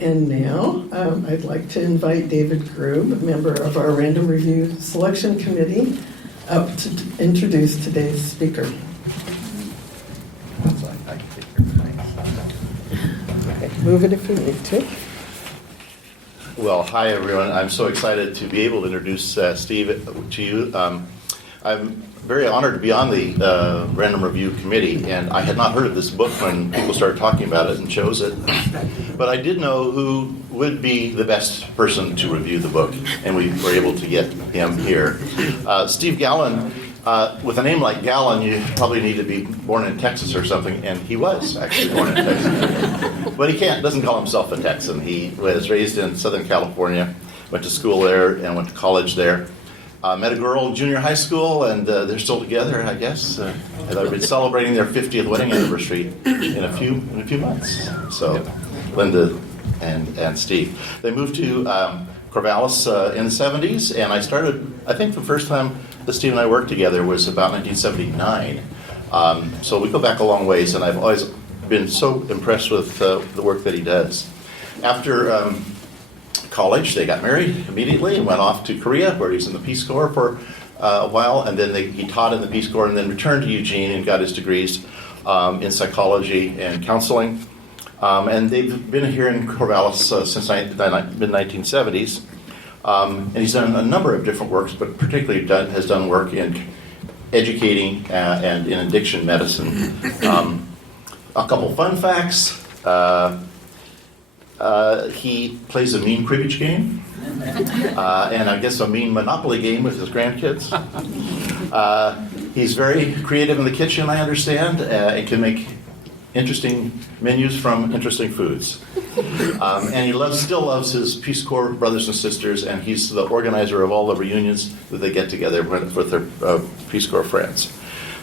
And now I'd like to invite David Grube, a member of our Random Review Selection Committee, up to introduce today's speaker. Okay, move it if you need to. Well, hi everyone. I'm so excited to be able to introduce Steve to you. I'm very honored to be on the Random Review Committee, and I had not heard of this book when people started talking about it and chose it. But I did know who would be the best person to review the book, and we were able to get him here. Steve Gallon, with a name like Gallon, you probably need to be born in Texas or something, and he was actually born in Texas. But he doesn't call himself a Texan. He was raised in Southern California, went to school there, and went to college there. Met a girl in junior high school, and they're still together, I guess. They've been celebrating their 50th wedding anniversary in a few months. So, Linda and Steve. They moved to Corvallis in the 70s, and I think the first time that Steve and I worked together was about 1979. So we go back a long ways, and I've always been so impressed with the work that he does. After college, they got married immediately and went off to Korea, where he was in the Peace Corps for a while, and then he taught in the Peace Corps, and then returned to Eugene and got his degrees in psychology and counseling. And they've been here in Corvallis since the mid-1970s. And he's done a number of different works, but particularly has done work in educating and in addiction medicine. A couple fun facts. He plays a mean cribbage game, and I guess a mean Monopoly game with his grandkids. He's very creative in the kitchen, I understand, and can make interesting menus from interesting foods. And he still loves his Peace Corps brothers and sisters, and he's the organizer of all the reunions that they get together with their Peace Corps friends.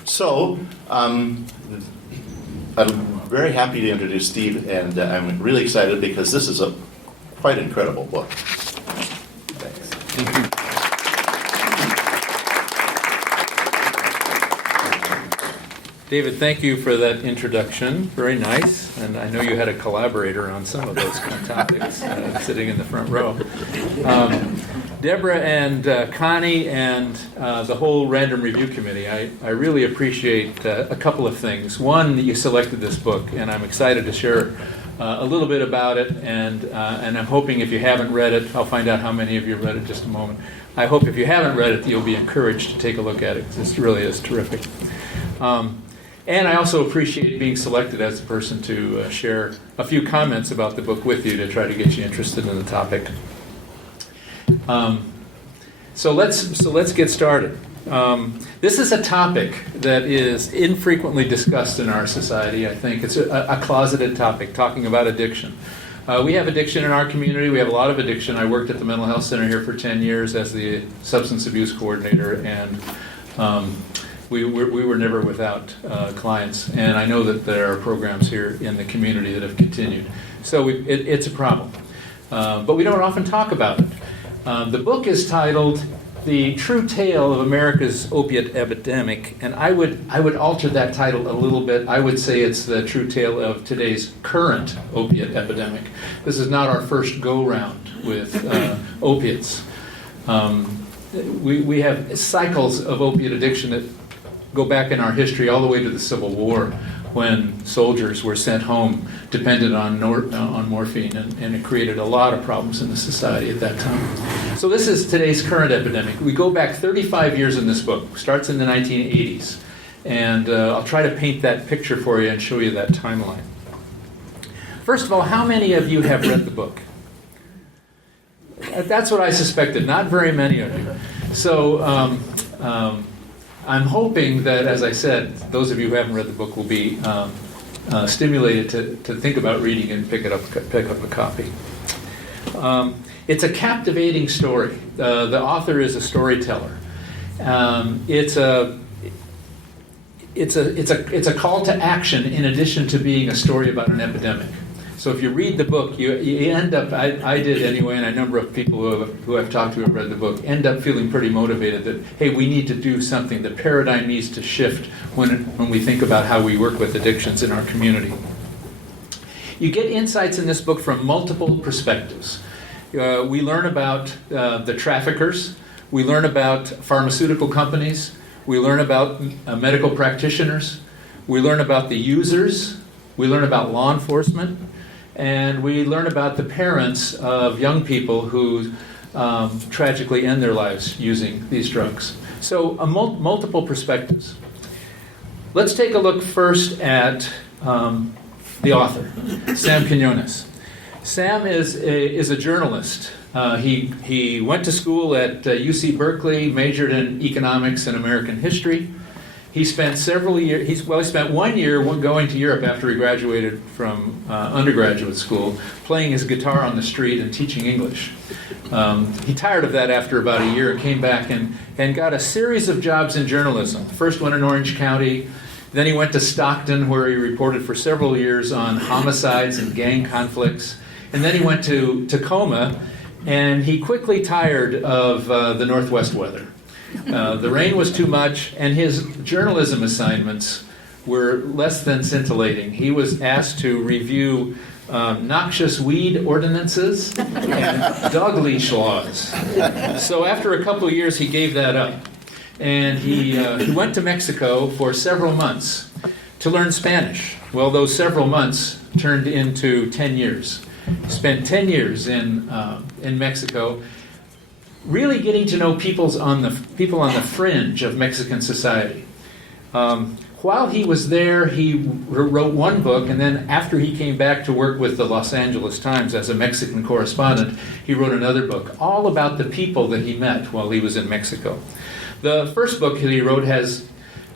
So, I'm very happy to introduce Steve, and I'm really excited because this is a quite incredible book. Thanks. Thank you. David, thank you for that introduction. Very nice. And I know you had a collaborator on some of those kind of topics sitting in the front row. Deborah and Connie and the whole Random Review Committee, I really appreciate a couple of things. One, that you selected this book, and I'm excited to share a little bit about it, and I'm hoping if you haven't read it, I'll find out how many of you read it in just a moment. I hope if you haven't read it, you'll be encouraged to take a look at it, because it really is terrific. And I also appreciate being selected as the person to share a few comments about the book with you to try to get you interested in the topic. So let's get started. This is a topic that is infrequently discussed in our society. I think it's a closeted topic, talking about addiction. We have addiction in our community. We have a lot of addiction. I worked at the Mental Health Center here for 10 years as the substance abuse coordinator, and we were never without clients. And I know that there are programs here in the community that have continued. So it's a problem. But we don't often talk about it. The book is titled The True Tale of America's Opiate Epidemic, and I would alter that title a little bit. I would say it's the true tale of today's current opiate epidemic. This is not our first go-round with opiates. We have cycles of opiate addiction that go back in our history all the way to the Civil War, when soldiers were sent home dependent on morphine, and it created a lot of problems in the society at that time. So this is today's current epidemic. We go back 35 years in this book. It starts in the 1980s. And I'll try to paint that picture for you and show you that timeline. First of all, how many of you have read the book? That's what I suspected. Not very many of you. So I'm hoping that, as I said, those of you who haven't read the book will be stimulated to think about reading and pick up a copy. It's a captivating story. The author is a storyteller. It's a call to action in addition to being a story about an epidemic. So if you read the book, you end up, I did anyway, and a number of people who I've talked to who have read the book, end up feeling pretty motivated that, hey, we need to do something. The paradigm needs to shift when we think about how we work with addictions in our community. You get insights in this book from multiple perspectives. We learn about the traffickers. We learn about pharmaceutical companies. We learn about medical practitioners. We learn about the users. We learn about law enforcement. And we learn about the parents of young people who tragically end their lives using these drugs. So multiple perspectives. Let's take a look first at the author, Sam Quinones. Sam is a journalist. He went to school at UC Berkeley, majored in economics and American history. He spent several years, he spent 1 year going to Europe after he graduated from undergraduate school, playing his guitar on the street and teaching English. He tired of that after about a year and came back and got a series of jobs in journalism. First one in Orange County, then he went to Stockton, where he reported for several years on homicides and gang conflicts. And then he went to Tacoma, and he quickly tired of the Northwest weather. The rain was too much, and his journalism assignments were less than scintillating. He was asked to review noxious weed ordinances and dog leash laws. So after a couple of years, he gave that up. And he went to Mexico for several months to learn Spanish. Well, those several months turned into 10 years. He spent 10 years in Mexico, really getting to know people on the fringe of Mexican society. While he was there, he wrote one book, and then after he came back to work with the Los Angeles Times as a Mexican correspondent, he wrote another book, all about the people that he met while he was in Mexico. The first book that he wrote has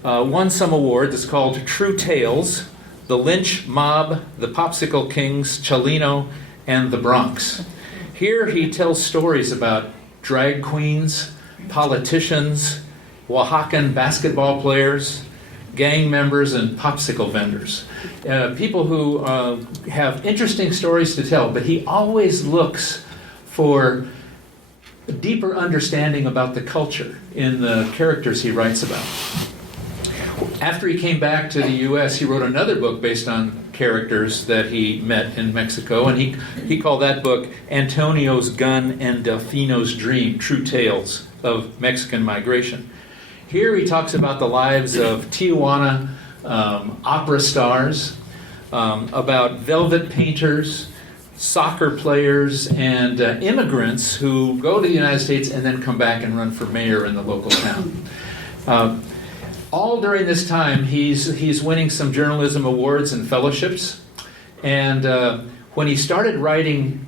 won some awards. It's called True Tales: The Lynch Mob, The Popsicle Kings, Chalino, and the Bronx. Here he tells stories about drag queens, politicians, Oaxacan basketball players, gang members, and popsicle vendors. People who have interesting stories to tell, but he always looks for a deeper understanding about the culture in the characters he writes about. After he came back to the U.S., he wrote another book based on characters that he met in Mexico, and he called that book Antonio's Gun and Delfino's Dream, True Tales of Mexican Migration. Here he talks about the lives of Tijuana opera stars, about velvet painters, soccer players, and immigrants who go to the United States and then come back and run for mayor in the local town. All during this time, he's winning some journalism awards and fellowships. And when he started writing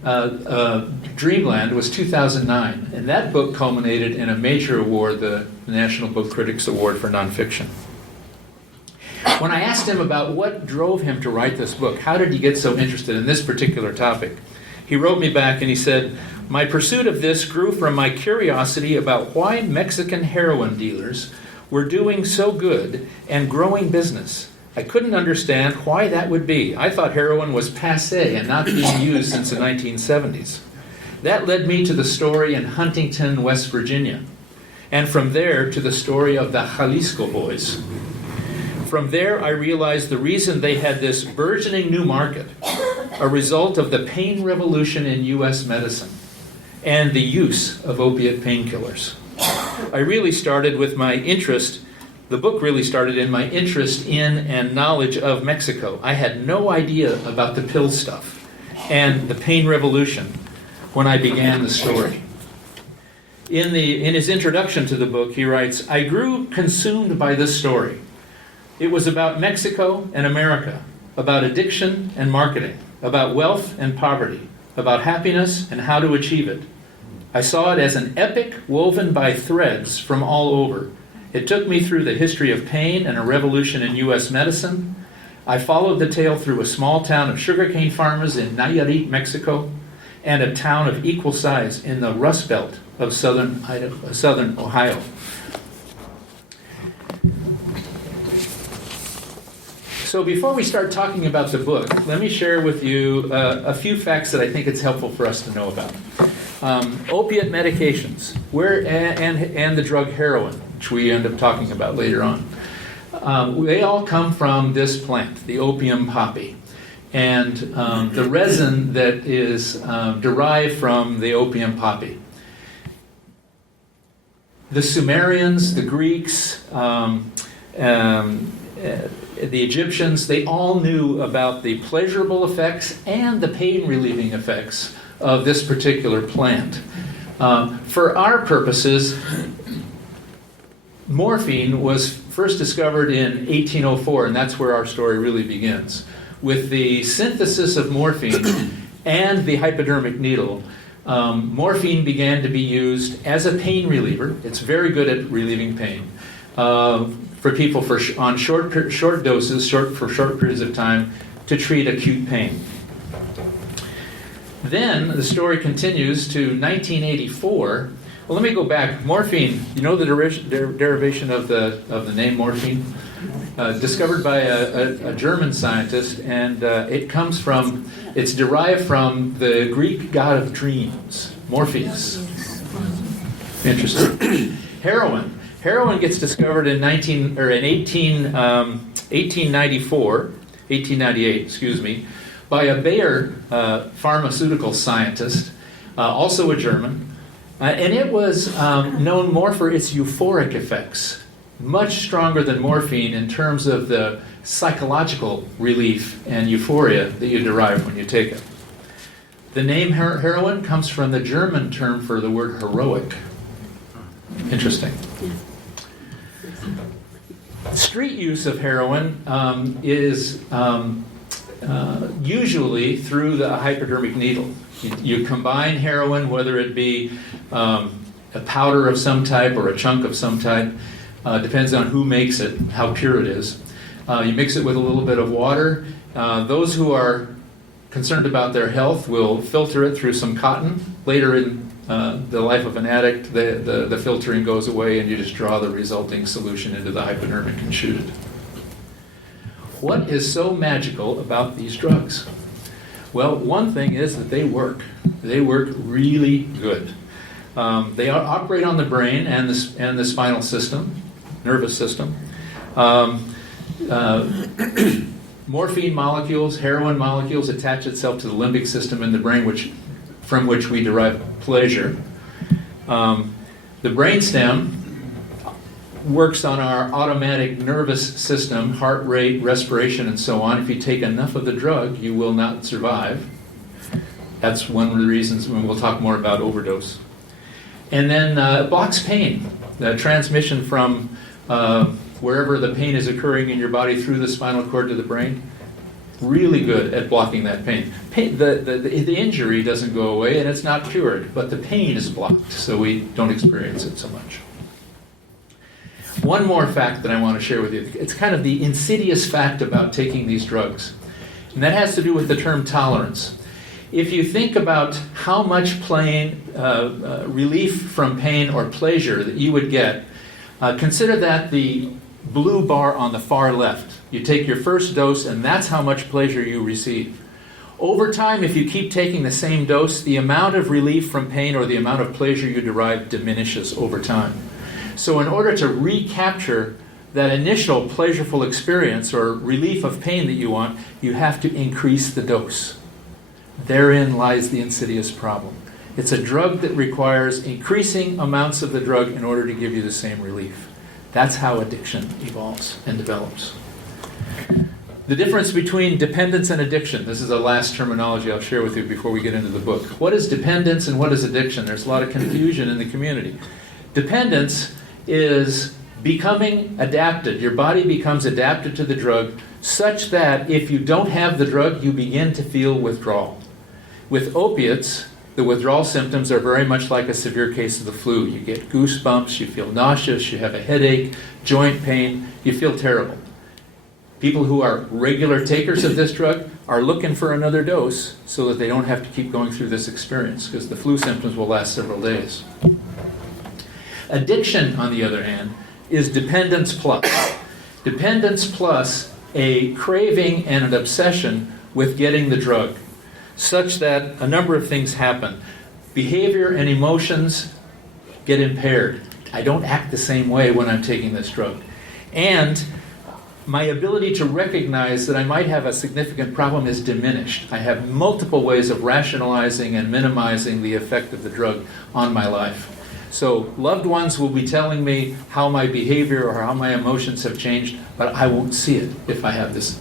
Dreamland, it was 2009. And that book culminated in a major award, the National Book Critics Award for Nonfiction. When I asked him about what drove him to write this book, how did he get so interested in this particular topic, he wrote me back and he said, "My pursuit of this grew from my curiosity about why Mexican heroin dealers were doing so good and growing business. I couldn't understand why that would be. I thought heroin was passé and not being used since the 1970s. That led me to the story in Huntington, West Virginia, and from there to the story of the Jalisco Boys. From there, I realized the reason they had this burgeoning new market, a result of the pain revolution in U.S. medicine and the use of opiate painkillers. I really started with my interest, the book really started in my interest in and knowledge of Mexico. I had no idea about the pill stuff and the pain revolution when I began the story." In his introduction to the book, he writes, "I grew consumed by this story. It was about Mexico and America, about addiction and marketing, about wealth and poverty, about happiness and how to achieve it. I saw it as an epic woven by threads from all over. It took me through the history of pain and a revolution in U.S. medicine. I followed the tale through a small town of sugarcane farmers in Nayarit, Mexico, and a town of equal size in the Rust Belt of southern Ohio." So before we start talking about the book, let me share with you a few facts that I think it's helpful for us to know about. Opiate medications, and the drug heroin, which we end up talking about later on. They all come from this plant, the opium poppy. and the resin that is derived from the opium poppy. The Sumerians, the Greeks, the Egyptians, they all knew about the pleasurable effects and the pain-relieving effects of this particular plant. For our purposes, morphine was first discovered in 1804, and that's where our story really begins. With the synthesis of morphine and the hypodermic needle, morphine began to be used as a pain reliever. It's very good at relieving pain. For people on short doses, for short periods of time, to treat acute pain. Then the story continues to 1984. Well, let me go back. Morphine, you know the derivation of the name morphine? Discovered by a German scientist, and it's derived from the Greek god of dreams, Morpheus. Interesting. Heroin gets discovered in 1898, by a Bayer pharmaceutical scientist, also a German, and it was known more for its euphoric effects, much stronger than morphine in terms of the psychological relief and euphoria that you derive when you take it. The name heroin comes from the German term for the word heroic. Interesting. Street use of heroin is usually through the hypodermic needle. You combine heroin, whether it be a powder of some type or a chunk of some type, depends on who makes it, how pure it is. You mix it with a little bit of water. Those who are concerned about their health will filter it through some cotton. Later in the life of an addict, the filtering goes away and you just draw the resulting solution into the hypodermic and shoot it. What is so magical about these drugs? Well, one thing is that they work. They work really good. They operate on the brain and the spinal system, nervous system. Morphine molecules, heroin molecules attach itself to the limbic system in the brain, from which we derive pleasure. The brainstem works on our automatic nervous system, heart rate, respiration, and so on. If you take enough of the drug, you will not survive. That's one of the reasons, when we'll talk more about overdose. And then it blocks pain, the transmission from wherever the pain is occurring in your body through the spinal cord to the brain. Really good at blocking that pain. The injury doesn't go away and it's not cured, but the pain is blocked, so we don't experience it so much. One more fact that I want to share with you. It's kind of the insidious fact about taking these drugs, and that has to do with the term tolerance. If you think about how much relief from pain or pleasure that you would get, consider that the blue bar on the far left. You take your first dose, and that's how much pleasure you receive. Over time, if you keep taking the same dose, the amount of relief from pain or the amount of pleasure you derive diminishes over time. So in order to recapture that initial pleasureful experience or relief of pain that you want, you have to increase the dose. Therein lies the insidious problem. It's a drug that requires increasing amounts of the drug in order to give you the same relief. That's how addiction evolves and develops. The difference between dependence and addiction. This is the last terminology I'll share with you before we get into the book. What is dependence and what is addiction? There's a lot of confusion in the community. Dependence is becoming adapted. Your body becomes adapted to the drug such that if you don't have the drug, you begin to feel withdrawal. With opiates, the withdrawal symptoms are very much like a severe case of the flu. You get goosebumps, you feel nauseous, you have a headache, joint pain, you feel terrible. People who are regular takers of this drug are looking for another dose so that they don't have to keep going through this experience, because the flu symptoms will last several days. Addiction, on the other hand, is dependence plus. Dependence plus a craving and an obsession with getting the drug, such that a number of things happen. Behavior and emotions get impaired. I don't act the same way when I'm taking this drug. And my ability to recognize that I might have a significant problem is diminished. I have multiple ways of rationalizing and minimizing the effect of the drug on my life. So loved ones will be telling me how my behavior or how my emotions have changed, but I won't see it if I have this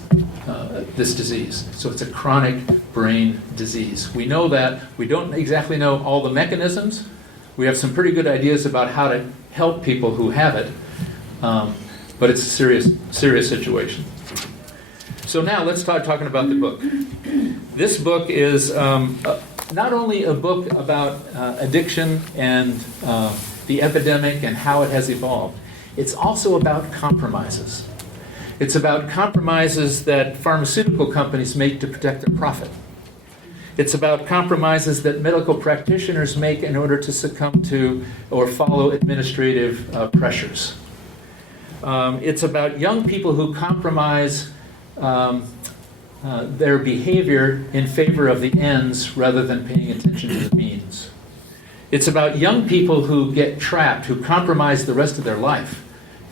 disease. So it's a chronic brain disease. We know that. We don't exactly know all the mechanisms. We have some pretty good ideas about how to help people who have it, but it's a serious situation. So now let's start talking about the book. This book is not only a book about addiction and the epidemic and how it has evolved, it's also about compromises. It's about compromises that pharmaceutical companies make to protect their profit. It's about compromises that medical practitioners make in order to succumb to or follow administrative pressures. It's about young people who compromise their behavior in favor of the ends rather than paying attention to the means. It's about young people who get trapped, who compromise the rest of their life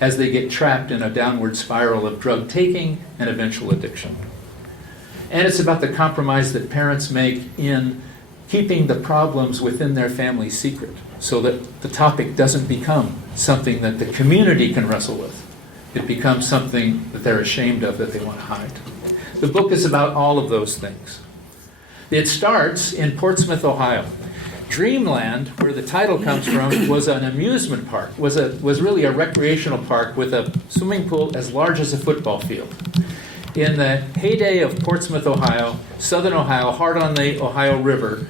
as they get trapped in a downward spiral of drug taking and eventual addiction. And it's about the compromise that parents make in keeping the problems within their family secret so that the topic doesn't become something that the community can wrestle with. It becomes something that they're ashamed of, that they want to hide. The book is about all of those things. It starts in Portsmouth, Ohio. Dreamland, where the title comes from, was an amusement park, was really a recreational park with a swimming pool as large as a football field. In the heyday of Portsmouth, Ohio, southern Ohio, hard on the Ohio River,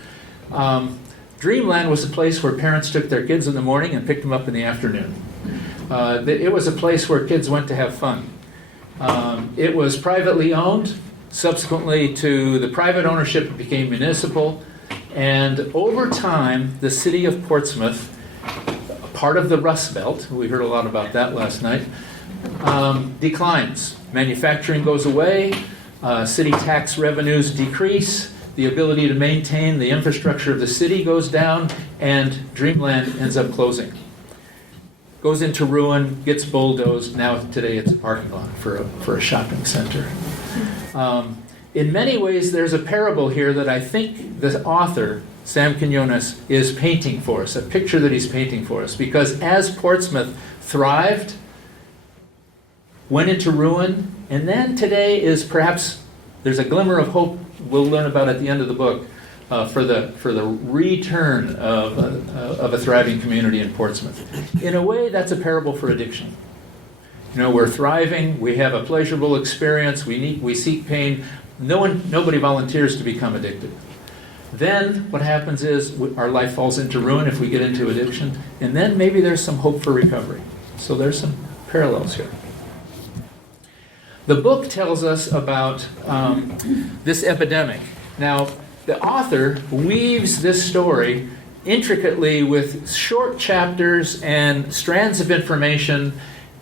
Dreamland was a place where parents took their kids in the morning and picked them up in the afternoon. It was a place where kids went to have fun. It was privately owned. Subsequently to the private ownership, it became municipal. And over time, the city of Portsmouth, part of the Rust Belt, we heard a lot about that last night, declines. Manufacturing goes away, city tax revenues decrease, the ability to maintain the infrastructure of the city goes down, and Dreamland ends up closing. Goes into ruin, gets bulldozed. Now today it's a parking lot for a shopping center. In many ways, there's a parable here that I think the author, Sam Quinones, is painting for us, a picture that he's painting for us. Because as Portsmouth thrived, went into ruin, and then today is perhaps, there's a glimmer of hope we'll learn about at the end of the book for the return of a thriving community in Portsmouth. In a way, that's a parable for addiction. You know, we're thriving, we have a pleasurable experience, we seek pain. Nobody volunteers to become addicted. Then what happens is our life falls into ruin if we get into addiction, and then maybe there's some hope for recovery. So there's some parallels here. The book tells us about this epidemic. Now, the author weaves this story intricately with short chapters and strands of information,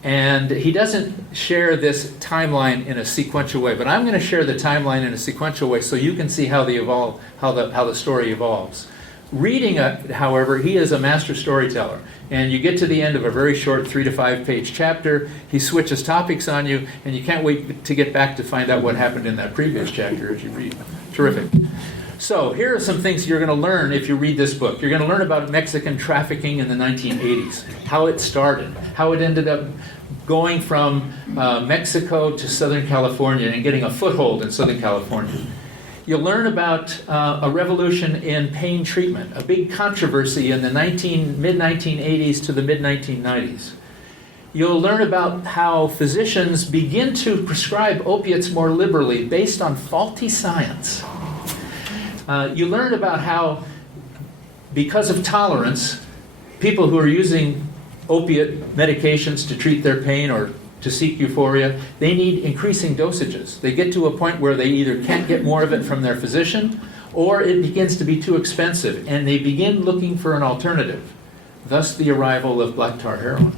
and he doesn't share this timeline in a sequential way. But I'm going to share the timeline in a sequential way so you can see how the story evolves. Reading it, however, he is a master storyteller. And you get to the end of a very short 3 to 5 page chapter, he switches topics on you, and you can't wait to get back to find out what happened in that previous chapter as you read. Terrific. So here are some things you're going to learn if you read this book. You're going to learn about Mexican trafficking in the 1980s, how it started, how it ended up going from Mexico to Southern California and getting a foothold in Southern California. You'll learn about a revolution in pain treatment, a big controversy in the mid-1980s to the mid-1990s. You'll learn about how physicians begin to prescribe opiates more liberally based on faulty science. You learn about how, because of tolerance, people who are using opiate medications to treat their pain or to seek euphoria, they need increasing dosages. They get to a point where they either can't get more of it from their physician, or it begins to be too expensive, and they begin looking for an alternative. Thus the arrival of black tar heroin.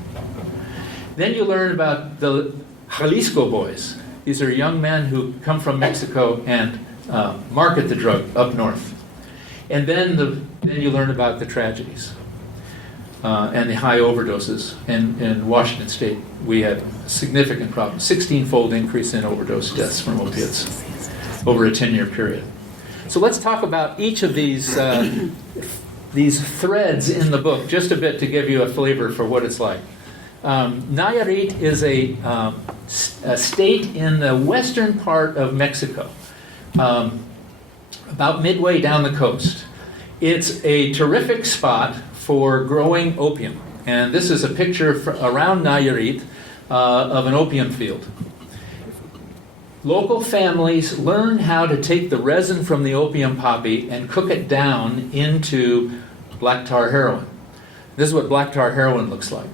Then you learn about the Jalisco boys. These are young men who come from Mexico and market the drug up north. And then you learn about the tragedies. and the high overdoses. In Washington State, we had significant problems, 16-fold increase in overdose deaths from opiates over a 10-year period. So let's talk about each of these threads in the book just a bit to give you a flavor for what it's like. Nayarit is a state in the western part of Mexico, about midway down the coast. It's a terrific spot for growing opium. And this is a picture around Nayarit of an opium field. Local families learn how to take the resin from the opium poppy and cook it down into black tar heroin. This is what black tar heroin looks like.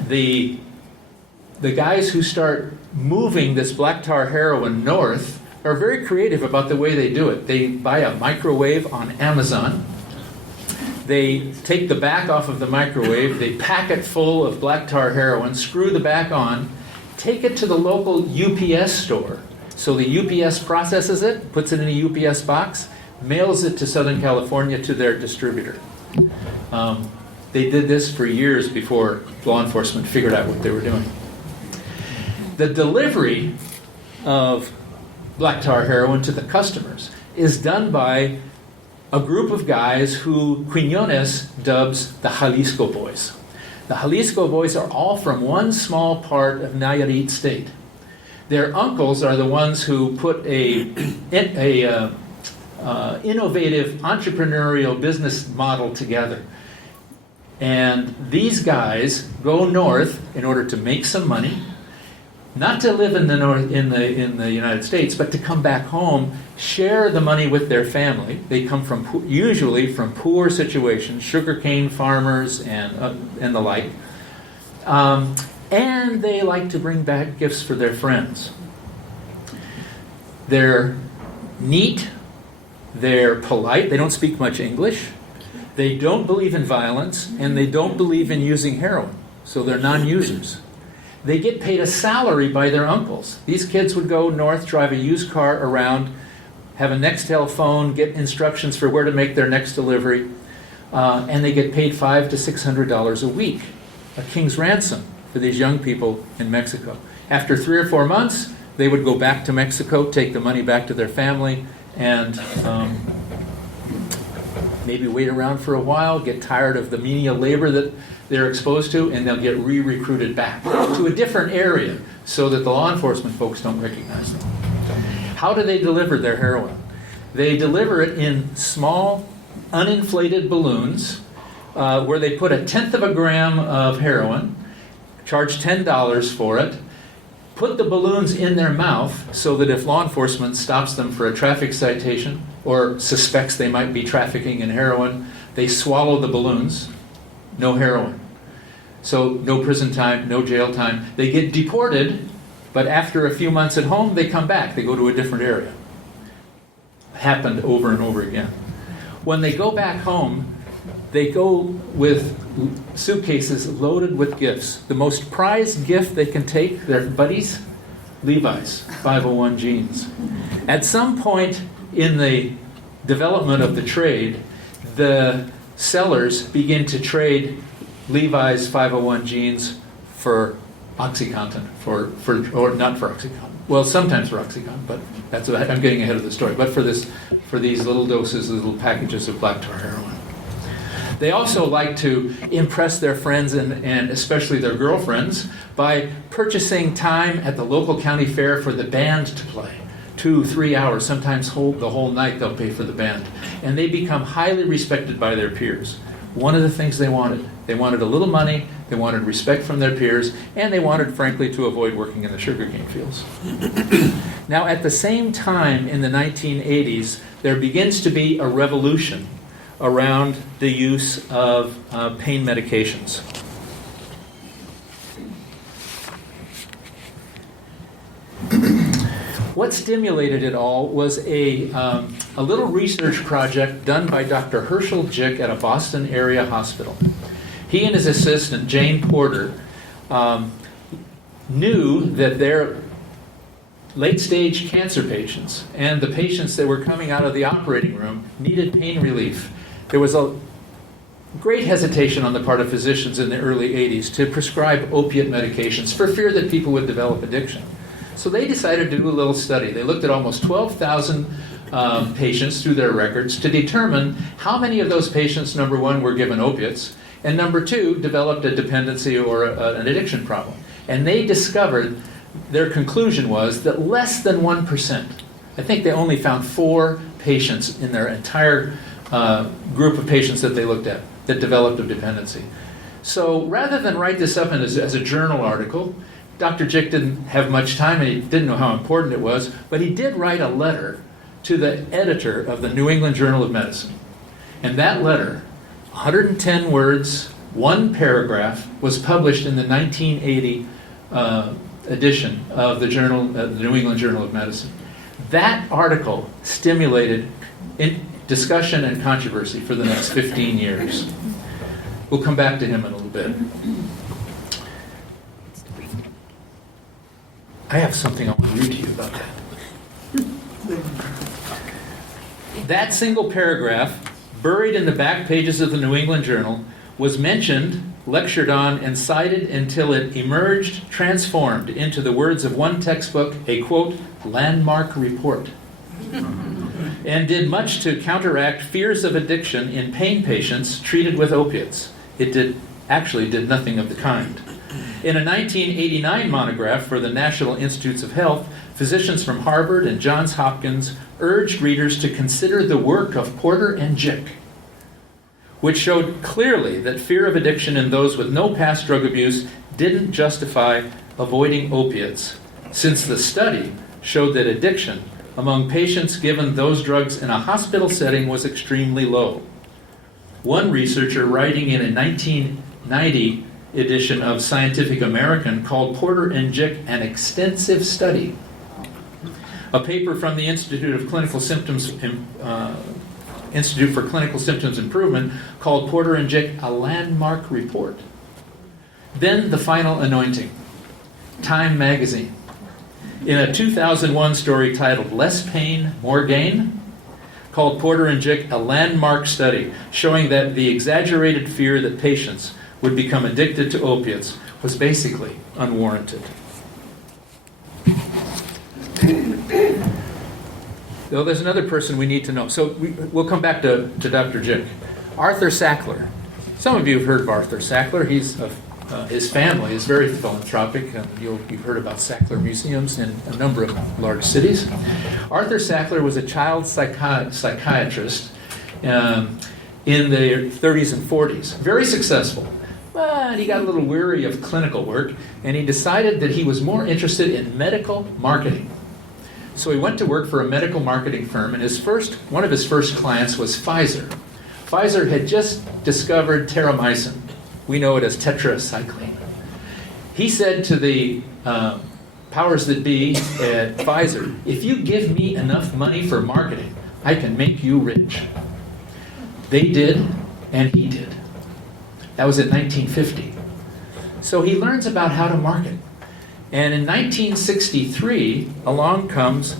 The guys who start moving this black tar heroin north are very creative about the way they do it. They buy a microwave on Amazon. They take the back off of the microwave, they pack it full of black tar heroin, screw the back on, take it to the local UPS store. So the UPS processes it, puts it in a UPS box, mails it to Southern California to their distributor. They did this for years before law enforcement figured out what they were doing. The delivery of black tar heroin to the customers is done by a group of guys who Quinones dubs the Jalisco Boys. The Jalisco Boys are all from one small part of Nayarit State. Their uncles are the ones who put a innovative entrepreneurial business model together. And these guys go north in order to make some money, not to live in the north in the United States, but to come back home, share the money with their family. They come from usually from poor situations, sugarcane farmers and the like, and they like to bring back gifts for their friends. They're neat, they're polite, they don't speak much English, they don't believe in violence, and they don't believe in using heroin, so they're non-users. They get paid a salary by their uncles. These kids would go north, drive a used car around, have a Nextel phone, get instructions for where to make their next delivery, and they get paid $500 to $600 a week, a king's ransom for these young people in Mexico. After 3 or 4 months, they would go back to Mexico, take the money back to their family, and maybe wait around for a while, get tired of the menial labor that they're exposed to, and they'll get re-recruited back to a different area so that the law enforcement folks don't recognize them. How do they deliver their heroin? They deliver it in small, uninflated balloons where they put 1/10 of a gram of heroin, charge $10 for it, put the balloons in their mouth so that if law enforcement stops them for a traffic citation or suspects they might be trafficking in heroin, they swallow the balloons. No heroin. So no prison time, no jail time. They get deported, but after a few months at home, they come back. They go to a different area. Happened over and over again. When they go back home, they go with suitcases loaded with gifts. The most prized gift they can take, their buddies, Levi's 501 jeans. At some point in the development of the trade, the sellers begin to trade Levi's 501 jeans for OxyContin, or not for OxyContin. Well, sometimes for OxyContin, but I'm getting ahead of the story. But for these little doses, little packages of black tar heroin. They also like to impress their friends and especially their girlfriends by purchasing time at the local county fair for the band to play. 2-3 hours, sometimes the whole night they'll pay for the band. And they become highly respected by their peers. One of the things they wanted a little money, they wanted respect from their peers, and they wanted, frankly, to avoid working in the sugarcane fields. Now, at the same time, in the 1980s, there begins to be a revolution around the use of pain medications. What stimulated it all was a little research project done by Dr. Herschel Jick at a Boston area hospital. He and his assistant, Jane Porter, knew that their late-stage cancer patients and the patients that were coming out of the operating room needed pain relief. There was great hesitation on the part of physicians in the early 80s to prescribe opiate medications for fear that people would develop addiction. So they decided to do a little study. They looked at almost 12,000 patients through their records to determine how many of those patients, number one, were given opiates, and number two, developed a dependency or an addiction problem. And they discovered, their conclusion was that less than 1%, I think they only found 4 patients in their entire group of patients that they looked at that developed a dependency. So rather than write this up as a journal article, Dr. Jick didn't have much time and he didn't know how important it was, but he did write a letter to the editor of the New England Journal of Medicine. And that letter, 110 words, 1 paragraph, was published in the 1980 edition of the New England Journal of Medicine. That article stimulated discussion and controversy for the next 15 years. We'll come back to him in a little bit. I have something I want to read to you about that. That single paragraph, buried in the back pages of the New England Journal, was mentioned, lectured on, and cited until it emerged, transformed into the words of one textbook, a, quote, landmark report, and did much to counteract fears of addiction in pain patients treated with opiates. It actually did nothing of the kind. In a 1989 monograph for the National Institutes of Health, physicians from Harvard and Johns Hopkins urged readers to consider the work of Porter and Jick, which showed clearly that fear of addiction in those with no past drug abuse didn't justify avoiding opiates, since the study showed that addiction among patients given those drugs in a hospital setting was extremely low. One researcher writing in a 1990 edition of Scientific American called Porter and Jick an extensive study. A paper from the Institute for Clinical Symptoms Improvement called Porter and Jick a landmark report. Then the final anointing. Time magazine, in a 2001 story titled Less Pain, More Gain, called Porter and Jick a landmark study showing that the exaggerated fear that patients would become addicted to opiates was basically unwarranted. Though there's another person we need to know. So we'll come back to Dr. Jick. Arthur Sackler. Some of you have heard of Arthur Sackler. His family is very philanthropic. You've heard about Sackler museums in a number of large cities. Arthur Sackler was a child psychiatrist in the 30s and 40s. Very successful. But he got a little weary of clinical work, and he decided that he was more interested in medical marketing. So he went to work for a medical marketing firm, and one of his first clients was Pfizer. Pfizer had just discovered terramycin. We know it as tetracycline. He said to the powers that be at Pfizer, if you give me enough money for marketing, I can make you rich. They did, and he did. That was in 1950. So he learns about how to market. And in 1963, along comes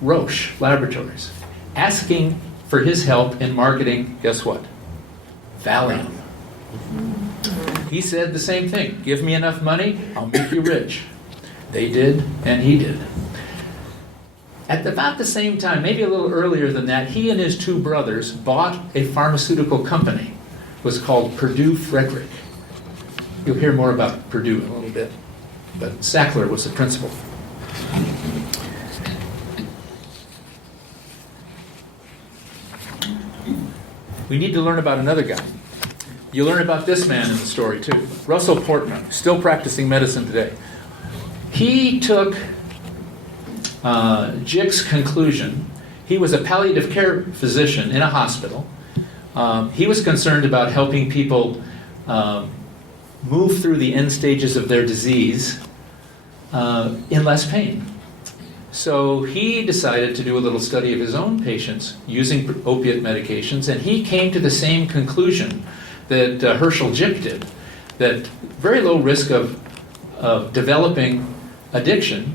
Roche Laboratories, asking for his help in marketing, guess what? Valium. He said the same thing. Give me enough money, I'll make you rich. They did, and he did. At about the same time, maybe a little earlier than that, he and his 2 brothers bought a pharmaceutical company. It was called Purdue Frederick. You'll hear more about Purdue in a little bit. But Sackler was the principal. We need to learn about another guy. You learn about this man in the story too. Russell Portman, still practicing medicine today. He took Jick's conclusion. He was a palliative care physician in a hospital. He was concerned about helping people move through the end stages of their disease in less pain. So he decided to do a little study of his own patients using opiate medications, and he came to the same conclusion that Herschel Jick did, that very low risk of developing addiction.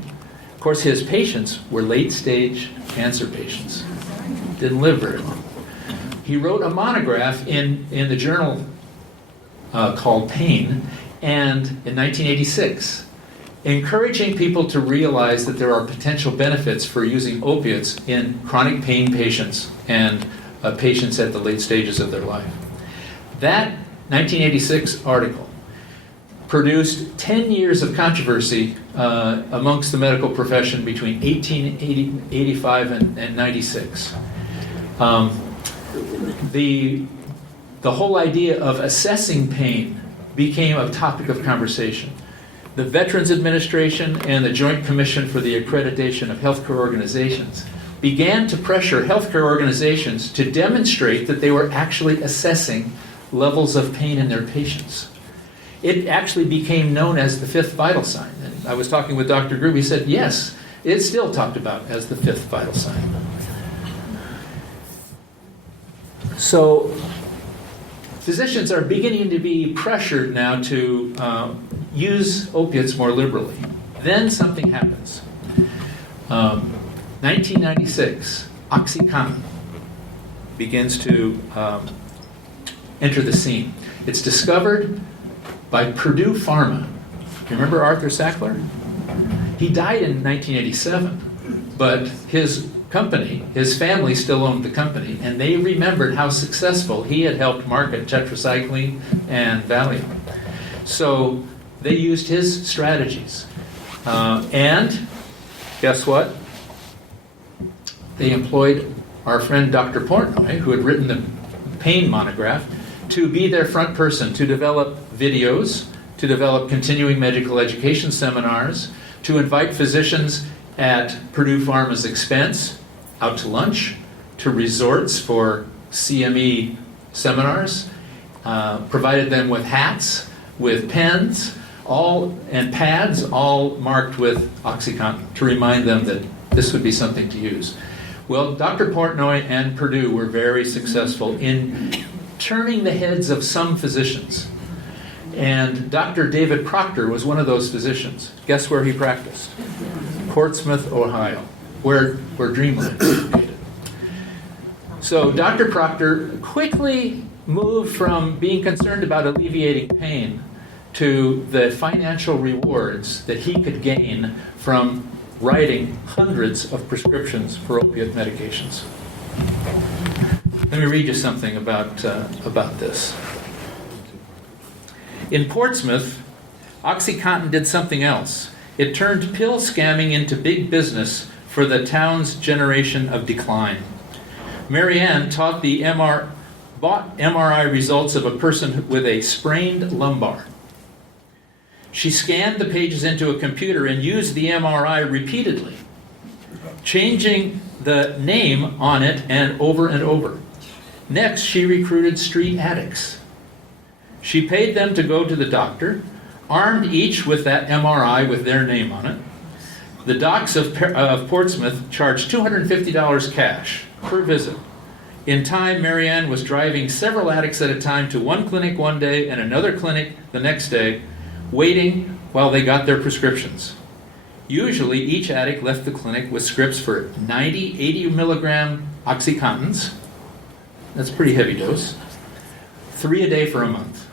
Of course, his patients were late-stage cancer patients. Didn't live very long. He wrote a monograph in the journal called Pain, and in 1986, encouraging people to realize that there are potential benefits for using opiates in chronic pain patients and patients at the late stages of their life. That 1986 article produced 10 years of controversy amongst the medical profession between 1885 and 96. The whole idea of assessing pain became a topic of conversation. The Veterans Administration and the Joint Commission for the Accreditation of Healthcare Organizations began to pressure healthcare organizations to demonstrate that they were actually assessing levels of pain in their patients. It actually became known as the fifth vital sign. And I was talking with Dr. Grube. He said, yes, it's still talked about as the fifth vital sign. So physicians are beginning to be pressured now to use opiates more liberally. Then something happens. 1996, OxyContin begins to enter the scene. It's discovered by Purdue Pharma. Remember Arthur Sackler? He died in 1987, but his company, his family still owned the company, and they remembered how successful he had helped market tetracycline and Valium. So they used his strategies. And guess what? They employed our friend Dr. Portnoy, who had written the pain monograph, to be their front person, to develop videos, to develop continuing medical education seminars, to invite physicians at Purdue Pharma's expense out to lunch, to resorts for CME seminars, provided them with hats, with pens, and pads, all marked with OxyContin, to remind them that this would be something to use. Well, Dr. Portnoy and Purdue were very successful in turning the heads of some physicians. And Dr. David Proctor was one of those physicians. Guess where he practiced? Portsmouth, Ohio, where Dreamland is located. So Dr. Proctor quickly moved from being concerned about alleviating pain to the financial rewards that he could gain from writing hundreds of prescriptions for opiate medications. Let me read you something about this. In Portsmouth, OxyContin did something else. It turned pill scamming into big business for the town's generation of decline. Marianne bought MRI results of a person with a sprained lumbar. She scanned the pages into a computer and used the MRI repeatedly, changing the name on it and over. Next, she recruited street addicts. She paid them to go to the doctor, armed each with that MRI with their name on it. The docs of Portsmouth charged $250 cash per visit. In time, Marianne was driving several addicts at a time to one clinic one day and another clinic the next day, waiting while they got their prescriptions. Usually, each addict left the clinic with scripts for 80 milligram OxyContins. That's a pretty heavy dose. 3 a day for a month.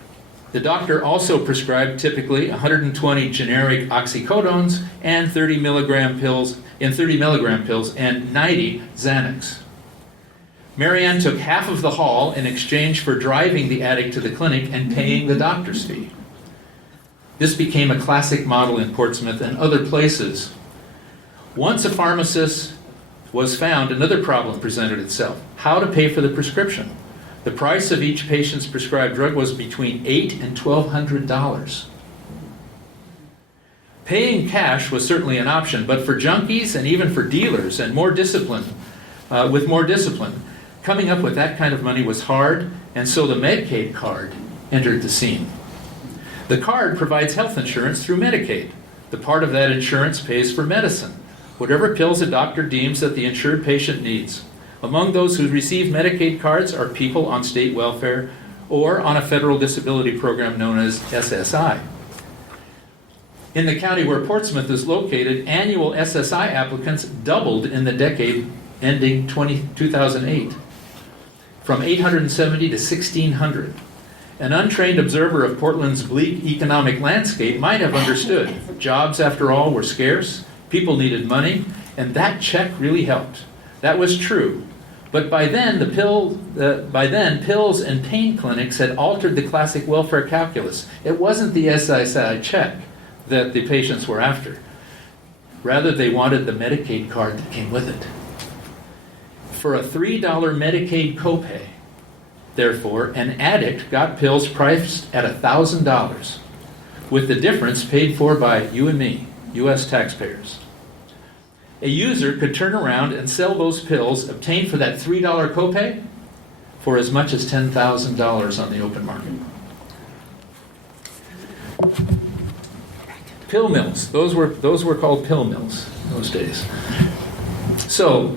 The doctor also prescribed typically 120 generic oxycodones and 30 milligram pills and 90 Xanax. Marianne took half of the haul in exchange for driving the addict to the clinic and paying the doctor's fee. This became a classic model in Portsmouth and other places. Once a pharmacist was found, another problem presented itself: how to pay for the prescription. The price of each patient's prescribed drug was between $800 and $1,200. Paying cash was certainly an option, but for junkies and even for dealers and more discipline, coming up with that kind of money was hard, and so the Medicaid card entered the scene. The card provides health insurance through Medicaid. The part of that insurance pays for medicine, whatever pills a doctor deems that the insured patient needs. Among those who receive Medicaid cards are people on state welfare or on a federal disability program known as SSI. In the county where Portsmouth is located, annual SSI applicants doubled in the decade ending 2008, from 870 to 1,600. An untrained observer of Portland's bleak economic landscape might have understood. Jobs, after all, were scarce, people needed money, and that check really helped. That was true. But by then, pills and pain clinics had altered the classic welfare calculus. It wasn't the SSI check that the patients were after. Rather, they wanted the Medicaid card that came with it. For a $3 Medicaid copay, therefore, an addict got pills priced at $1,000, with the difference paid for by you and me, U.S. taxpayers. A user could turn around and sell those pills obtained for that $3 copay for as much as $10,000 on the open market. Pill mills. Those were called pill mills in those days. So,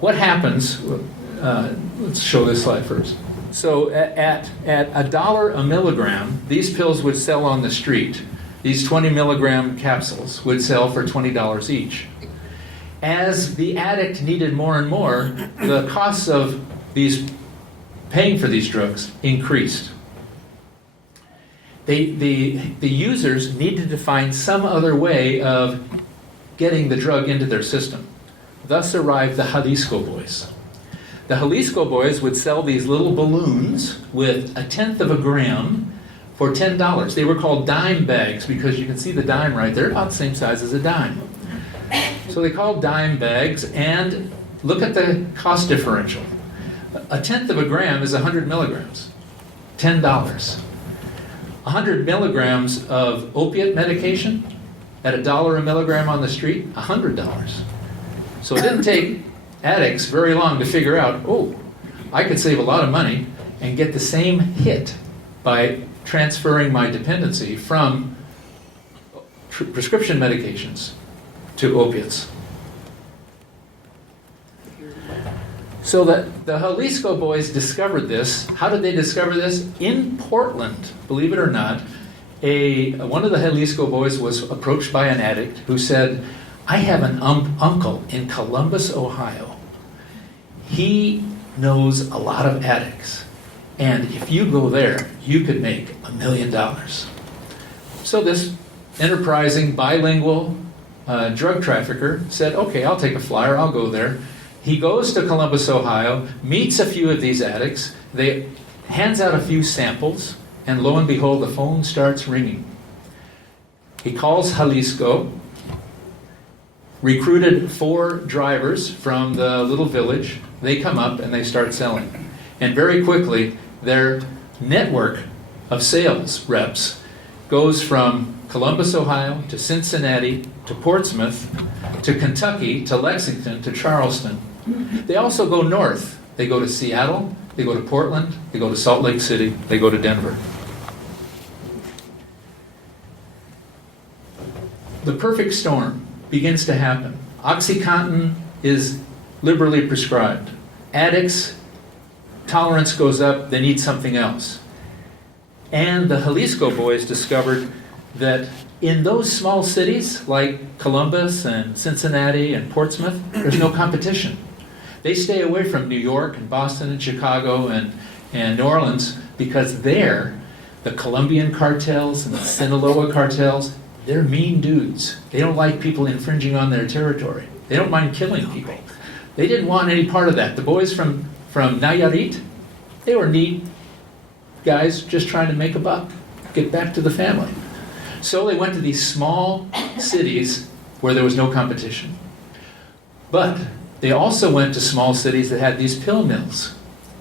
what happens? Let's show this slide first. So, at $1 a milligram, these pills would sell on the street. These 20 milligram capsules would sell for $20 each. As the addict needed more and more, the costs of paying for these drugs increased. The users needed to find some other way of getting the drug into their system. Thus arrived the Jalisco Boys. The Jalisco Boys would sell these little balloons with 1/10 of a gram for $10. They were called dime bags because you can see the dime right there, about the same size as a dime. So they called dime bags, and look at the cost differential. 1/10 of a gram is 100 milligrams, $10. 100 milligrams of opiate medication at $1 a milligram on the street, $100. So it didn't take addicts very long to figure out, oh, I could save a lot of money and get the same hit by transferring my dependency from prescription medications to opiates. So the Jalisco Boys discovered this. How did they discover this? In Portland, believe it or not, one of the Jalisco Boys was approached by an addict who said, I have an uncle in Columbus, Ohio. He knows a lot of addicts. And if you go there, you could make $1 million. So this enterprising, bilingual drug trafficker said, okay, I'll take a flyer, I'll go there. He goes to Columbus, Ohio, meets a few of these addicts, they hands out a few samples, and lo and behold, the phone starts ringing. He calls Jalisco, recruited 4 drivers from the little village. They come up and they start selling. And very quickly, their network of sales reps goes from Columbus, Ohio, to Cincinnati, to Portsmouth, to Kentucky, to Lexington, to Charleston. They also go north. They go to Seattle, they go to Portland, they go to Salt Lake City, they go to Denver. The perfect storm begins to happen. OxyContin is liberally prescribed. Addicts, tolerance goes up, they need something else. And the Jalisco Boys discovered that in those small cities like Columbus and Cincinnati and Portsmouth, there's no competition. They stay away from New York and Boston and Chicago and New Orleans because there, the Colombian cartels and the Sinaloa cartels, they're mean dudes. They don't like people infringing on their territory. They don't mind killing people. They didn't want any part of that. The boys from Nayarit, they were neat guys just trying to make a buck, get back to the family. So they went to these small cities where there was no competition. But they also went to small cities that had these pill mills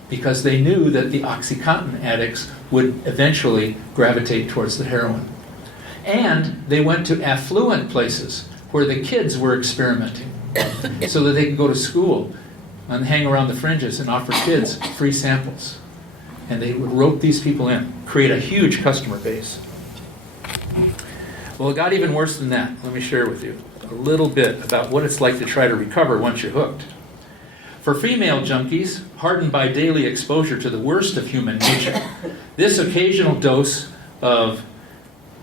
because they knew that the OxyContin addicts would eventually gravitate towards the heroin. And they went to affluent places where the kids were experimenting so that they could go to school and hang around the fringes and offer kids free samples. And they would rope these people in, create a huge customer base. Well, it got even worse than that. Let me share with you a little bit about what it's like to try to recover once you're hooked. For female junkies, hardened by daily exposure to the worst of human nature, this occasional dose of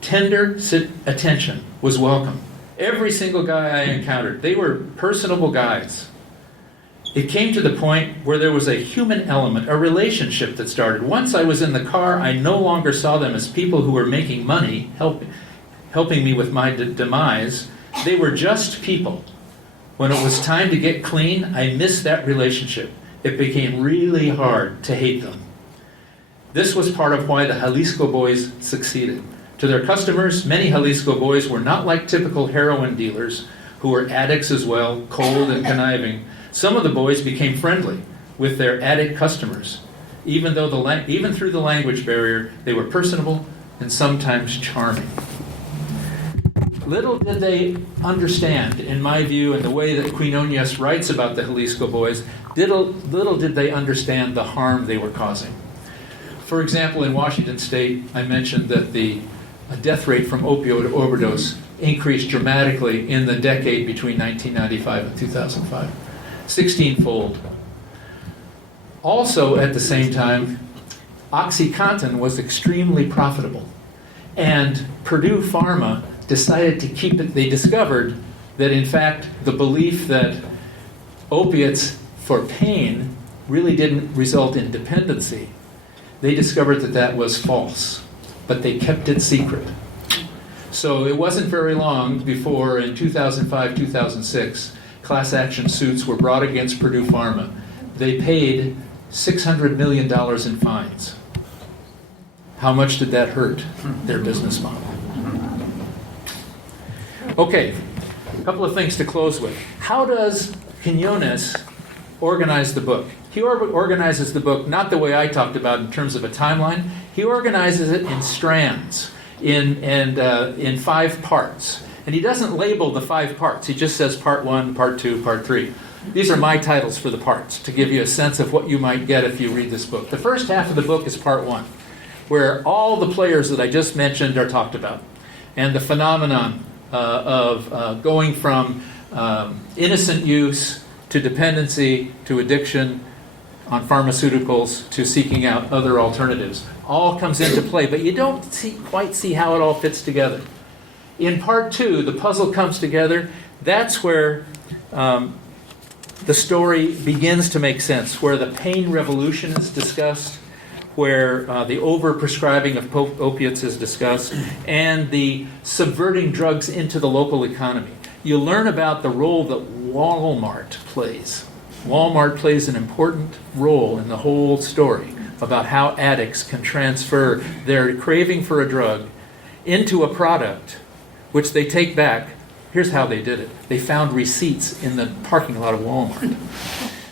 tender attention was welcome. Every single guy I encountered, they were personable guys. it came to the point where there was a human element, a relationship that started. Once I was in the car, I no longer saw them as people who were making money, helping me with my demise. They were just people. When it was time to get clean, I missed that relationship. It became really hard to hate them. This was part of why the Jalisco Boys succeeded. To their customers, many Jalisco Boys were not like typical heroin dealers who were addicts as well, cold and conniving. Some of the boys became friendly with their addict customers. Even through the language barrier, they were personable and sometimes charming. Little did they understand, in my view, and the way that Quinones writes about the Jalisco Boys, little did they understand the harm they were causing. For example, in Washington State, I mentioned that the death rate from opioid overdose increased dramatically in the decade between 1995 and 2005, 16-fold. Also, at the same time, OxyContin was extremely profitable, and Purdue Pharma decided to keep it. They discovered that, in fact, the belief that opiates for pain really didn't result in dependency, they discovered that that was false, but they kept it secret. So it wasn't very long before, in 2005, 2006, class action suits were brought against Purdue Pharma. They paid $600 million in fines. How much did that hurt their business model? Okay, a couple of things to close with. How does Quinones organize the book? He organizes the book not the way I talked about in terms of a timeline. He organizes it in strands, in 5 parts. And he doesn't label the 5 parts. He just says part 1, part 2, part 3. These are my titles for the parts to give you a sense of what you might get if you read this book. The first half of the book is part 1, where all the players that I just mentioned are talked about, and the phenomenon of going from innocent use to dependency to addiction on pharmaceuticals to seeking out other alternatives. All comes into play, but you don't quite see how it all fits together. In part 2, the puzzle comes together. That's where the story begins to make sense, where the pain revolution is discussed, where the overprescribing of opiates is discussed, and the subverting drugs into the local economy. You learn about the role that Walmart plays. Walmart plays an important role in the whole story about how addicts can transfer their craving for a drug into a product which they take back. Here's how they did it. They found receipts in the parking lot of Walmart.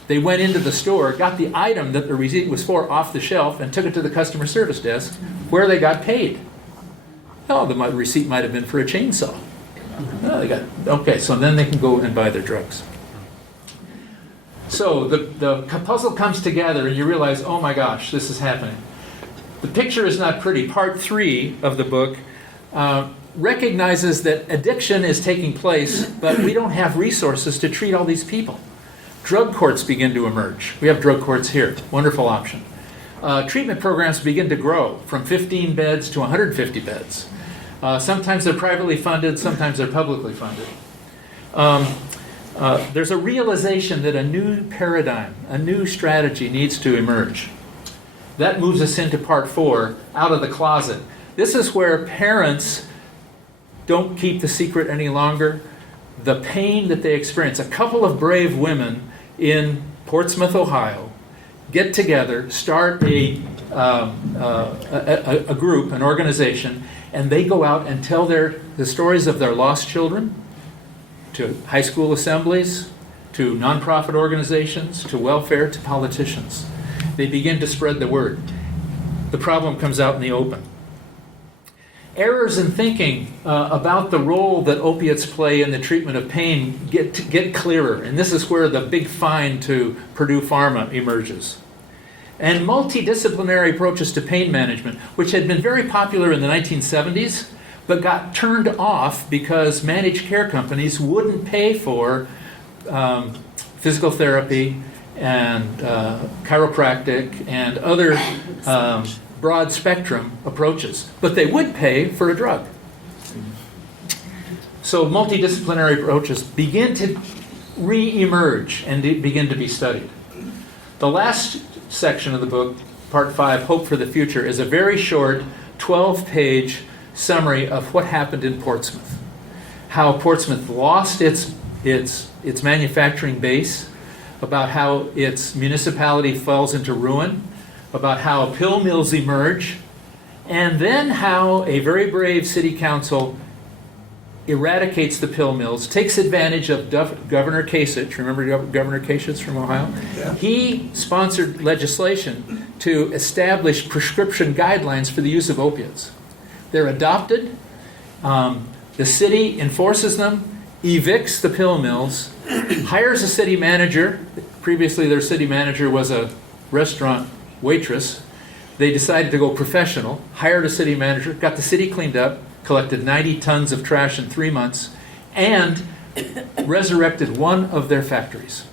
They went into the store, got the item that the receipt was for off the shelf, and took it to the customer service desk where they got paid. Oh, the receipt might have been for a chainsaw. Okay, so then they can go and buy their drugs. So the puzzle comes together and you realize, oh my gosh, this is happening. The picture is not pretty. Part 3 of the book recognizes that addiction is taking place, but we don't have resources to treat all these people. Drug courts begin to emerge. We have drug courts here. Wonderful option. Treatment programs begin to grow from 15 beds to 150 beds. Sometimes they're privately funded, sometimes they're publicly funded. There's a realization that a new paradigm, a new strategy needs to emerge. That moves us into part 4, out of the closet. This is where parents don't keep the secret any longer. The pain that they experience. A couple of brave women in Portsmouth, Ohio, get together, start a group, an organization, and they go out and tell the stories of their lost children to high school assemblies, to nonprofit organizations, to welfare, to politicians. They begin to spread the word. The problem comes out in the open. Errors in thinking about the role that opiates play in the treatment of pain get clearer, and this is where the big fine to Purdue Pharma emerges. And multidisciplinary approaches to pain management, which had been very popular in the 1970s, but got turned off because managed care companies wouldn't pay for physical therapy and chiropractic and other broad spectrum approaches, but they would pay for a drug. So multidisciplinary approaches begin to re-emerge and begin to be studied. The last section of the book, Part 5, Hope for the Future, is a very short 12-page summary of what happened in Portsmouth. How Portsmouth lost its manufacturing base, about how its municipality falls into ruin, about how pill mills emerge, and then how a very brave city council eradicates the pill mills, takes advantage of Governor Kasich. Remember Governor Kasich from Ohio? Yeah. He sponsored legislation to establish prescription guidelines for the use of opiates. They're adopted. The city enforces them, evicts the pill mills, hires a city manager. Previously, their city manager was a restaurant waitress. They decided to go professional, hired a city manager, got the city cleaned up, collected 90 tons of trash in 3 months, and resurrected one of their factories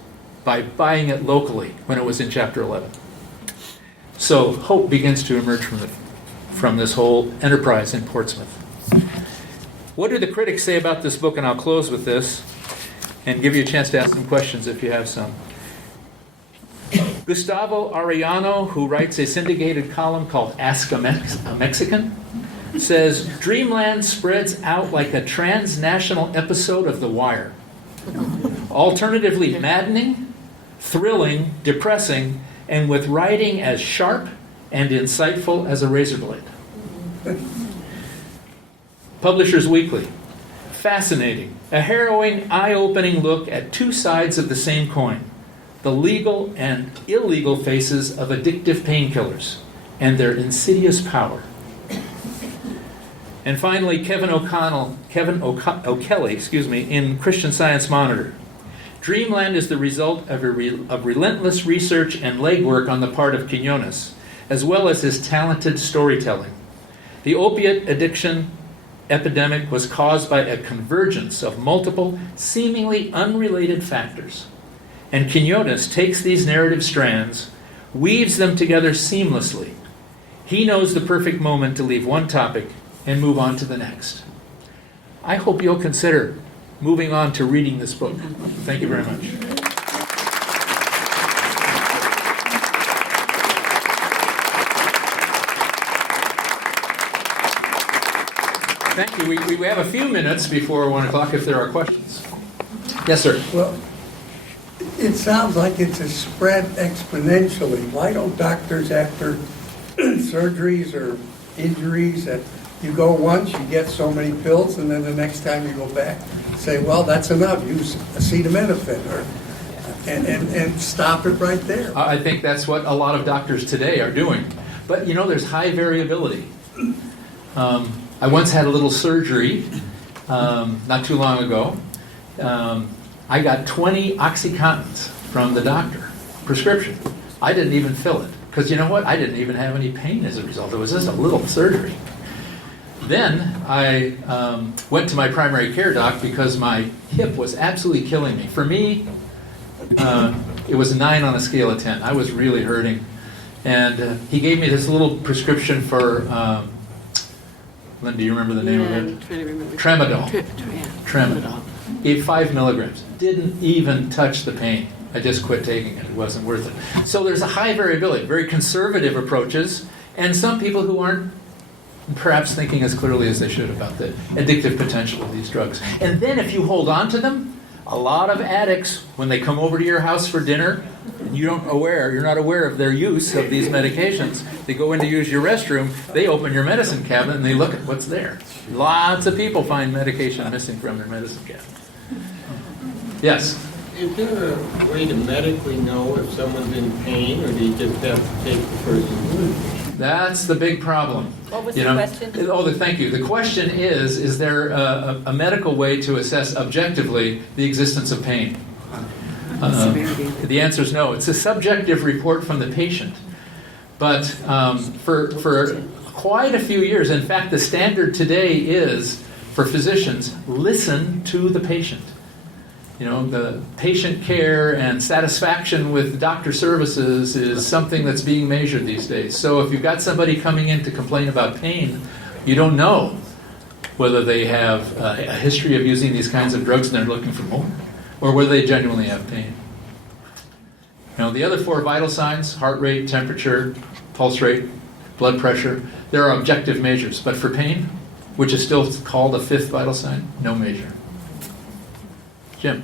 by buying it locally when it was in Chapter 11. So hope begins to emerge from this whole enterprise in Portsmouth. What do the critics say about this book? And I'll close with this and give you a chance to ask some questions if you have some. Gustavo Arellano, who writes a syndicated column called Ask a Mexican, says, Dreamland spreads out like a transnational episode of The Wire. Alternatively maddening, thrilling, depressing, and with writing as sharp and insightful as a razor blade. Publishers Weekly, fascinating, a harrowing, eye-opening look at two sides of the same coin, the legal and illegal faces of addictive painkillers and their insidious power. And finally, Kevin O'Kelly, in Christian Science Monitor. Dreamland is the result of relentless research and legwork on the part of Quinones, as well as his talented storytelling. The opiate addiction epidemic was caused by a convergence of multiple, seemingly unrelated factors. And Quinones takes these narrative strands, weaves them together seamlessly. He knows the perfect moment to leave one topic and move on to the next. I hope you'll consider moving on to reading this book. Thank you very much. Thank you. We have a few minutes before 1 o'clock if there are questions. Yes, sir. Well, it sounds like it's a spread exponentially. Why don't doctors, after surgeries or injuries, that you go once, you get so many pills, and then the next time you go back, say, well, that's enough, use acetaminophen, and stop it right there. I think that's what a lot of doctors today are doing. But, there's high variability. I once had a little surgery not too long ago. I got 20 OxyContins from the doctor, prescription. I didn't even fill it, because you know what? I didn't even have any pain as a result. It was just a little surgery. Then I went to my primary care doc because my hip was absolutely killing me. For me, it was a 9 on a scale of 10. I was really hurting. And he gave me this little prescription for, Lynn, do you remember the name of it? I'm trying to remember. Tramadol. Tramadol. Gave 5 milligrams. Didn't even touch the pain. I just quit taking it. It wasn't worth it. So there's a high variability, very conservative approaches, and some people who aren't perhaps thinking as clearly as they should about the addictive potential of these drugs. And then if you hold on to them, a lot of addicts, when they come over to your house for dinner, and you're not aware of their use of these medications, they go in to use your restroom, they open your medicine cabinet and they look at what's there. Lots of people find medication missing from their medicine cabinet. Yes? Is there a way to medically know if someone's in pain, or do you just have to take the person's? That's the big problem. What was the question? Thank you. The question is there a medical way to assess objectively the existence of pain? The answer is no. It's a subjective report from the patient. But for quite a few years, in fact, the standard today is, for physicians, listen to the patient. The patient care and satisfaction with doctor services is something that's being measured these days. So if you've got somebody coming in to complain about pain, you don't know whether they have a history of using these kinds of drugs and they're looking for more, or whether they genuinely have pain. The other 4 vital signs, heart rate, temperature, pulse rate, blood pressure, there are objective measures. But for pain, which is still called a 5th vital sign, no measure. Jim?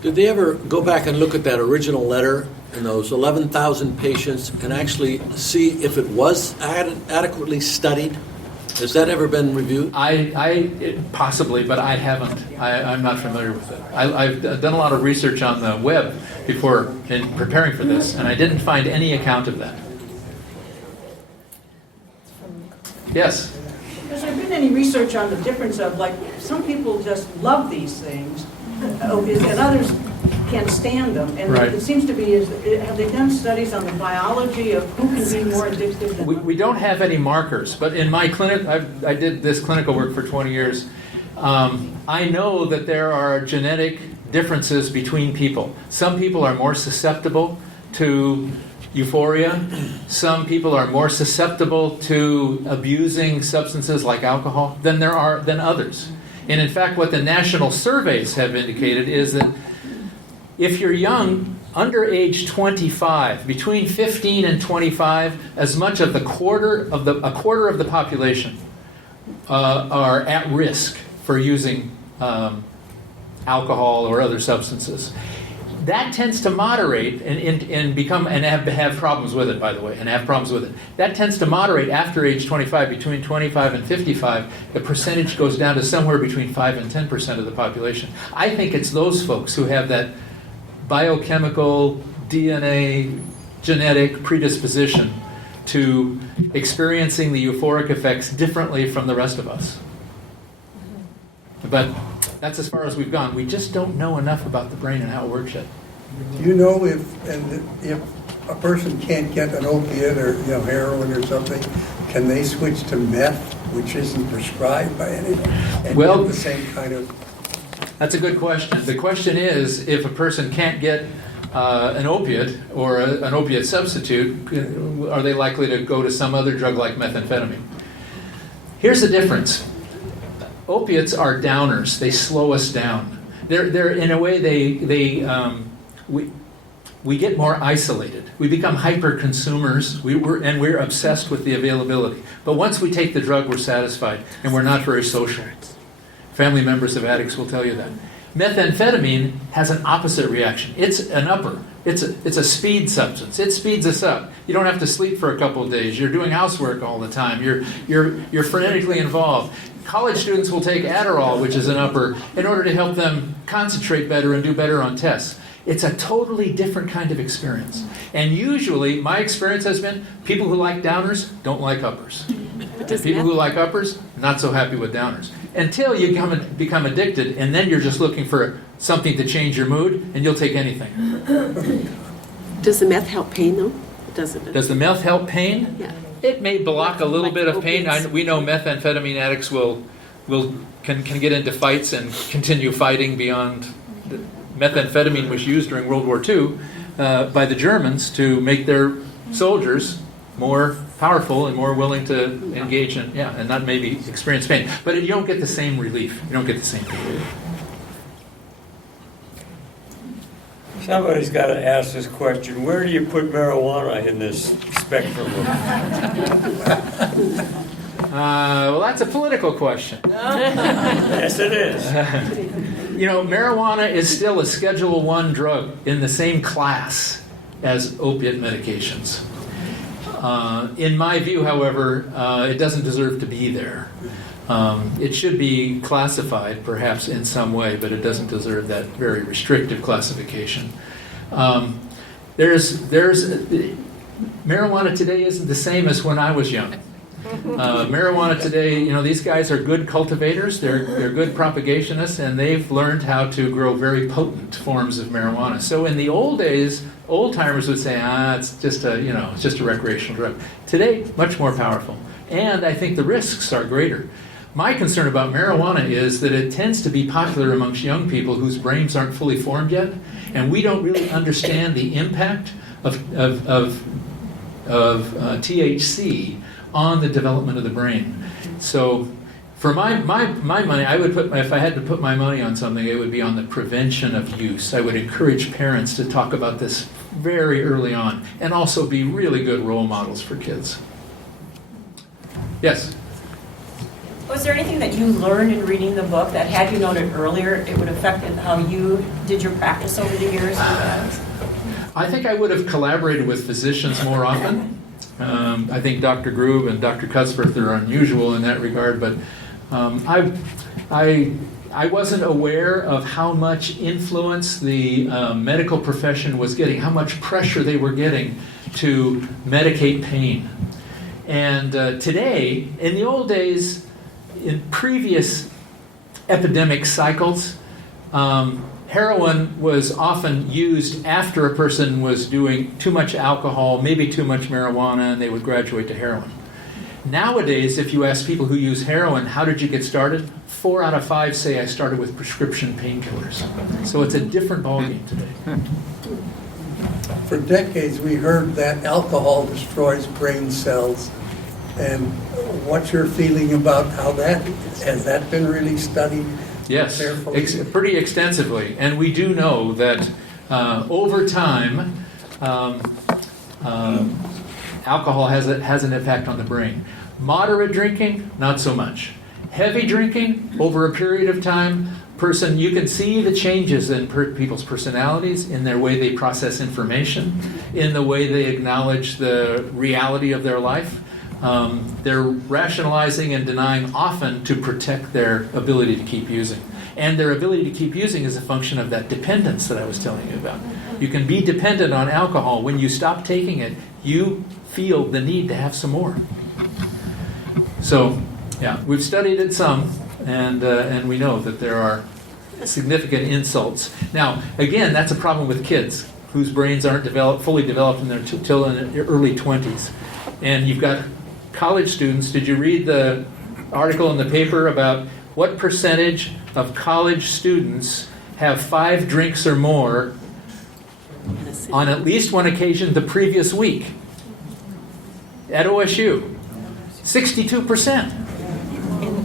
Did they ever go back and look at that original letter and those 11,000 patients and actually see if it was adequately studied? Has that ever been reviewed? Possibly, but I haven't. I'm not familiar with it. I've done a lot of research on the web before in preparing for this, and I didn't find any account of that. Yes? Has there been any research on the difference of, like, some people just love these things, and others can't stand them? And Right. it seems to be, have they done studies on the biology of who can be more addicted than We don't have any markers, but in my clinic, I did this clinical work for 20 years. I know that there are genetic differences between people. Some people are more susceptible to euphoria. Some people are more susceptible to abusing substances like alcohol than others. And in fact, what the national surveys have indicated is that if you're young, under age 25, between 15 and 25, as much of a quarter of the population are at risk for using alcohol or other substances. That tends to moderate and become and have problems with it, by the way, and have problems with it. That tends to moderate after age 25. Between 25 and 55, the percentage goes down to somewhere between 5 and 10% of the population. I think it's those folks who have that biochemical, DNA, genetic predisposition to experiencing the euphoric effects differently from the rest of us. But that's as far as we've gone. We just don't know enough about the brain and how it works yet. Do you know if a person can't get an opiate or heroin or something, can they switch to meth, which isn't prescribed by anyone, and Well, get the same kind of? That's a good question. The question is, if a person can't get an opiate or an opiate substitute, are they likely to go to some other drug like methamphetamine? Here's the difference. Opiates are downers. They slow us down. They're in a way we get more isolated. We become hyper consumers. We're obsessed with the availability. But once we take the drug, we're satisfied, and we're not very social. Family members of addicts will tell you that. Methamphetamine has an opposite reaction. It's an upper. It's a speed substance. It speeds us up. You don't have to sleep for a couple of days. You're doing housework all the time. You're frenetically involved. College students will take Adderall, which is an upper, in order to help them concentrate better and do better on tests. It's a totally different kind of experience. And usually, my experience has been, people who like downers don't like uppers. And people who like uppers, not so happy with downers. Until you become addicted, and then you're just looking for something to change your mood, and you'll take anything. Does the meth help pain, though? Does the meth help pain? Yeah. It may block a little Like bit of pain. opiates. We know methamphetamine addicts can get into fights and continue fighting beyond. Methamphetamine was used during World War II by the Germans to make their soldiers more powerful and more willing to engage in, and not maybe experience pain. But you don't get the same relief. You don't get the same pain. Somebody's got to ask this question. Where do you put marijuana in this spectrum? Well, that's a political question. Yes, it is. Marijuana is still a Schedule I drug in the same class as opiate medications. In my view, however, it doesn't deserve to be there. It should be classified, perhaps, in some way, but it doesn't deserve that very restrictive classification. Marijuana today isn't the same as when I was young. Marijuana today, these guys are good cultivators, they're good propagationists, and they've learned how to grow very potent forms of marijuana. So in the old days, old-timers would say, it's just a recreational drug. Today, much more powerful. And I think the risks are greater. My concern about marijuana is that it tends to be popular amongst young people whose brains aren't fully formed yet, and we don't really understand the impact of THC on the development of the brain. So For my money, I would put, if I had to put my money on something, it would be on the prevention of use. I would encourage parents to talk about this very early on and also be really good role models for kids. Yes? Was there anything that you learned in reading the book that had you known it earlier, it would affect how you did your practice over the years? I think I would have collaborated with physicians more often. I think Dr. Grube and Dr. Cuthbert are unusual in that regard, but I wasn't aware of how much influence the medical profession was getting, how much pressure they were getting to medicate pain. And today, in the old days, in previous epidemic cycles, heroin was often used after a person was doing too much alcohol, maybe too much marijuana, and they would graduate to heroin. Nowadays, if you ask people who use heroin, how did you get started? 4 out of 5 say I started with prescription painkillers. So it's a different ballgame today. For decades, we heard that alcohol destroys brain cells. And what's your feeling about how that, has that been really studied? Yes, Carefully? pretty extensively. And we do know that over time, alcohol has an effect on the brain. Moderate drinking, not so much. Heavy drinking, over a period of time, you can see the changes in people's personalities, in their way they process information, in the way they acknowledge the reality of their life. They're rationalizing and denying often to protect their ability to keep using. And their ability to keep using is a function of that dependence that I was telling you about. You can be dependent on alcohol. When you stop taking it, you feel the need to have some more. So, yeah, we've studied it some, and we know that there are significant insults. Now, again, that's a problem with kids whose brains aren't fully developed until in their early 20s. And you've got college students. Did you read the article in the paper about what percentage of college students have 5 drinks or more on at least one occasion the previous week? At OSU, 62%.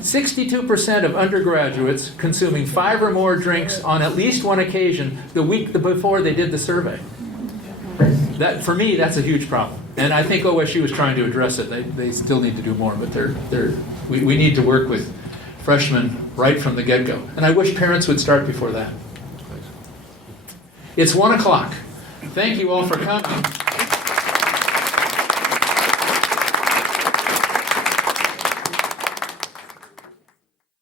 62% of undergraduates consuming 5 or more drinks on at least one occasion the week before they did the survey. That, for me, that's a huge problem. And I think OSU is trying to address it. They still need to do more, but we need to work with freshmen right from the get-go. And I wish parents would start before that. It's 1 o'clock. Thank you all for coming.